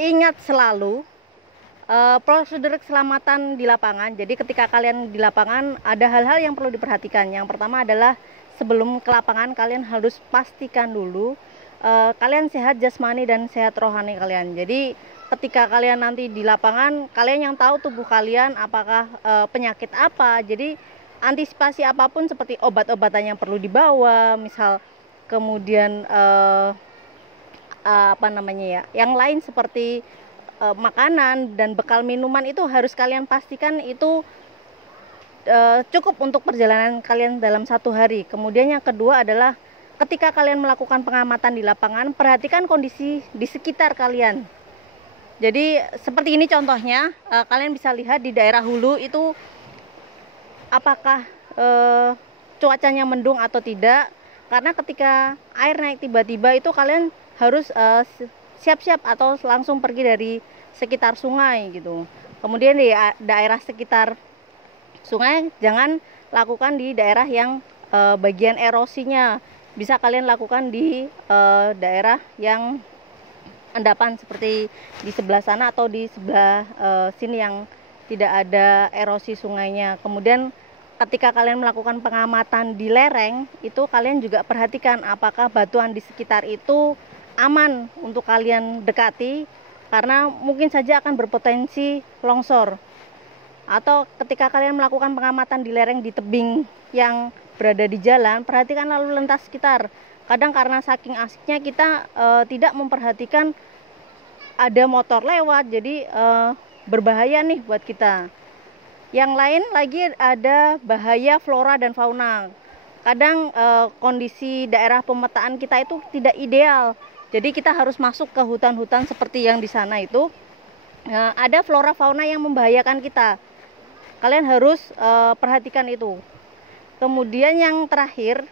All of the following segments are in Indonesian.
Ingat selalu prosedur keselamatan di lapangan. Jadi ketika kalian di lapangan ada hal-hal yang perlu diperhatikan. Yang pertama adalah sebelum ke lapangan kalian harus pastikan dulu kalian sehat jasmani dan sehat rohani kalian. Jadi ketika kalian nanti di lapangan, kalian yang tahu tubuh kalian apakah penyakit apa. Jadi antisipasi apapun seperti obat-obatan yang perlu dibawa, misal kemudian yang lain seperti makanan dan bekal minuman itu harus kalian pastikan itu cukup untuk perjalanan kalian dalam satu hari. Kemudian yang kedua adalah ketika kalian melakukan pengamatan di lapangan, perhatikan kondisi di sekitar kalian. Jadi seperti ini contohnya, kalian bisa lihat di daerah hulu itu apakah cuacanya mendung atau tidak. Karena ketika air naik tiba-tiba itu kalian harus siap-siap atau langsung pergi dari sekitar sungai gitu. Kemudian di daerah sekitar sungai jangan lakukan di daerah yang bagian erosinya. Bisa kalian lakukan di daerah yang endapan seperti di sebelah sana atau di sebelah sini yang tidak ada erosi sungainya. Kemudian ketika kalian melakukan pengamatan di lereng, itu kalian juga perhatikan apakah batuan di sekitar itu aman untuk kalian dekati, karena mungkin saja akan berpotensi longsor. Atau ketika kalian melakukan pengamatan di lereng di tebing yang berada di jalan, perhatikan lalu lintas sekitar. Kadang karena saking asiknya kita tidak memperhatikan ada motor lewat, jadi berbahaya nih buat kita. Yang lain lagi ada bahaya flora dan fauna. kadang kondisi daerah pemetaan kita itu tidak ideal. Jadi kita harus masuk ke hutan-hutan seperti yang di sana itu. Ada flora fauna yang membahayakan kita. Kalian harus perhatikan itu. Kemudian yang terakhir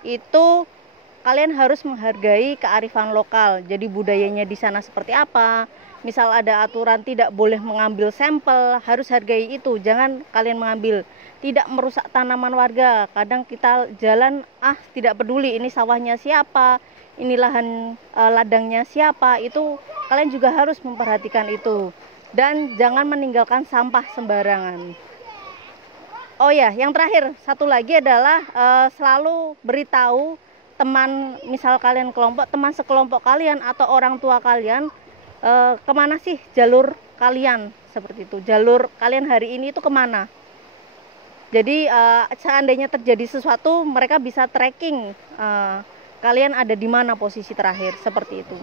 itu kalian harus menghargai kearifan lokal. Jadi budayanya di sana seperti apa. Misal ada aturan tidak boleh mengambil sampel, harus hargai itu. Jangan kalian mengambil, tidak merusak tanaman warga. Kadang kita jalan, tidak peduli ini sawahnya siapa, ini lahan ladangnya siapa. Itu kalian juga harus memperhatikan itu. Dan jangan meninggalkan sampah sembarangan. Oh ya, yang terakhir satu lagi adalah selalu beritahu teman, misal kalian kelompok, teman sekelompok kalian atau orang tua kalian, kemana sih jalur kalian, seperti itu. Jalur kalian hari ini itu kemana? Jadi seandainya terjadi sesuatu, mereka bisa tracking kalian ada di mana posisi terakhir, seperti itu.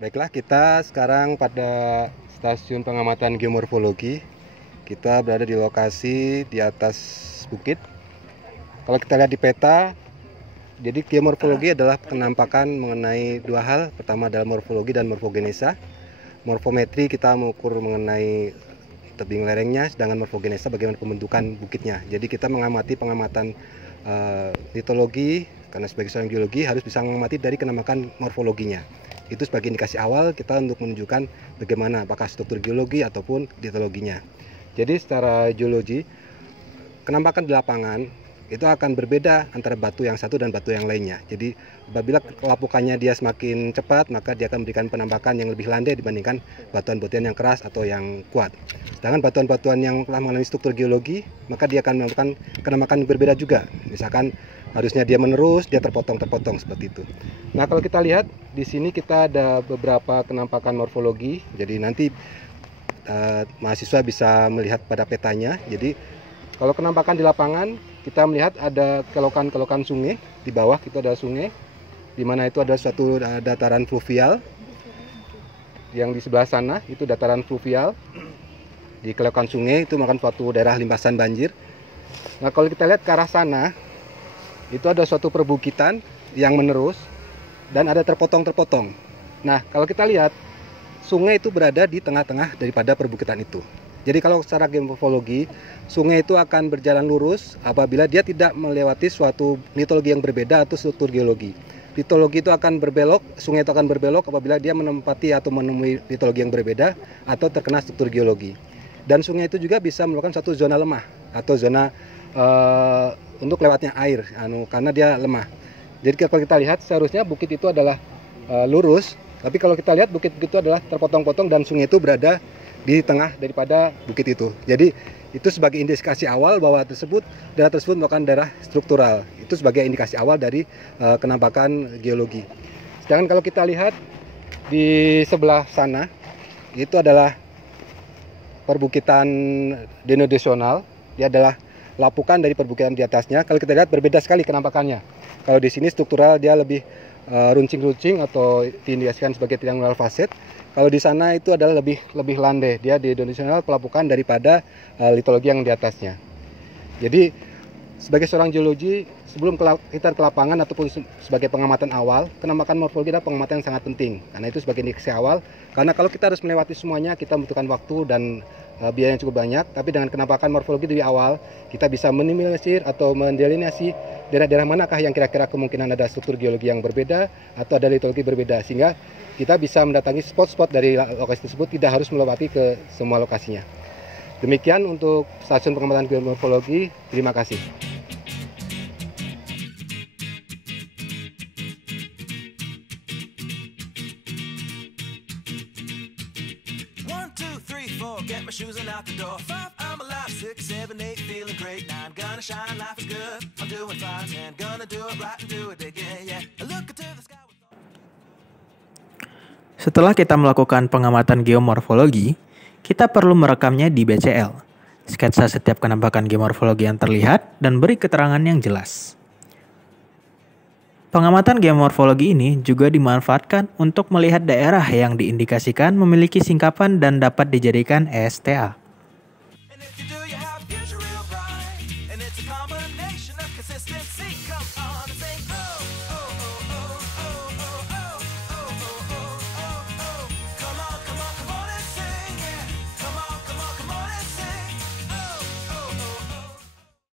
Baiklah, kita sekarang pada stasiun pengamatan geomorfologi. Kita berada di lokasi di atas bukit. Kalau kita lihat di peta, jadi geomorfologi adalah penampakan mengenai dua hal. Pertama adalah morfologi dan morfogenesa. Morfometri kita mengukur mengenai tebing lerengnya, sedangkan morfogenesa bagaimana pembentukan bukitnya. Jadi kita mengamati pengamatan litologi, karena sebagai seorang geologi harus bisa mengamati dari penamakan morfologinya. Itu sebagai indikasi awal kita untuk menunjukkan bagaimana apakah struktur geologi ataupun litologinya. Jadi secara geologi, penampakan di lapangan itu akan berbeda antara batu yang satu dan batu yang lainnya. Jadi apabila kelapukannya dia semakin cepat, maka dia akan memberikan penampakan yang lebih landai dibandingkan batuan-batuan yang keras atau yang kuat. Sedangkan batuan-batuan yang telah mengalami struktur geologi, maka dia akan melakukan penampakan yang berbeda juga. Misalkan harusnya dia menerus, dia terpotong-terpotong seperti itu. Nah, kalau kita lihat di sini kita ada beberapa penampakan morfologi. Jadi nanti mahasiswa bisa melihat pada petanya. Jadi kalau penampakan di lapangan, kita melihat ada kelokan-kelokan sungai. Di bawah itu ada sungai, di mana itu ada suatu dataran fluvial. Yang di sebelah sana itu dataran fluvial. Di kelokan sungai itu merupakan suatu daerah limpasan banjir. Nah, kalau kita lihat ke arah sana, itu ada suatu perbukitan yang menerus dan ada terpotong-terpotong. Nah, kalau kita lihat, sungai itu berada di tengah-tengah daripada perbukitan itu. Jadi kalau secara geomorfologi, sungai itu akan berjalan lurus apabila dia tidak melewati suatu litologi yang berbeda atau struktur geologi. Litologi itu akan berbelok, sungai itu akan berbelok apabila dia menempati atau menemui litologi yang berbeda atau terkena struktur geologi. Dan sungai itu juga bisa merupakan suatu zona lemah atau zona untuk lewatnya air, karena dia lemah. Jadi kalau kita lihat seharusnya bukit itu adalah lurus, tapi kalau kita lihat bukit-bukit itu adalah terpotong-potong dan sungai itu berada di tengah daripada bukit itu. Jadi itu sebagai indikasi awal bahwa daerah tersebut merupakan daerah struktural. Itu sebagai indikasi awal dari penampakan geologi. Sedangkan kalau kita lihat di sebelah sana, itu adalah perbukitan denodesional. Dia adalah lapukan dari perbukitan di atasnya. Kalau kita lihat berbeda sekali penampakannya. Kalau di sini struktural dia lebih runcing-runcing atau diindikasikan sebagai triangular facet. Kalau di sana itu adalah lebih landai. Dia di denodesional pelapukan daripada litologi yang di atasnya. Jadi sebagai seorang geologi, sebelum kita ke lapangan ataupun sebagai pengamatan awal, penampakan morfologi adalah pengamatan yang sangat penting. Karena itu sebagai indikasi awal. Karena kalau kita harus melewati semuanya, kita membutuhkan waktu dan biaya yang cukup banyak. Tapi dengan penampakan morfologi dari awal, kita bisa minimalisir atau mendelinasi daerah-daerah manakah yang kira-kira kemungkinan ada struktur geologi yang berbeda atau ada litologi berbeda. Sehingga kita bisa mendatangi spot-spot dari lokasi tersebut, tidak harus melewati ke semua lokasinya. Demikian untuk stasiun pengamatan geomorfologi. Terima kasih. Get my shoes and out the door. 5, I'm alive. 6, 7, 8, feeling great. 9, gonna shine, life is good. I'm doing fine, 10, gonna do it right and do it again, yeah. I look into the sky. Setelah kita melakukan pengamatan geomorfologi, kita perlu merekamnya di BCL. Sketsa setiap penampakan geomorfologi yang terlihat dan beri keterangan yang jelas. Pengamatan geomorfologi ini juga dimanfaatkan untuk melihat daerah yang diindikasikan memiliki singkapan dan dapat dijadikan ESTA.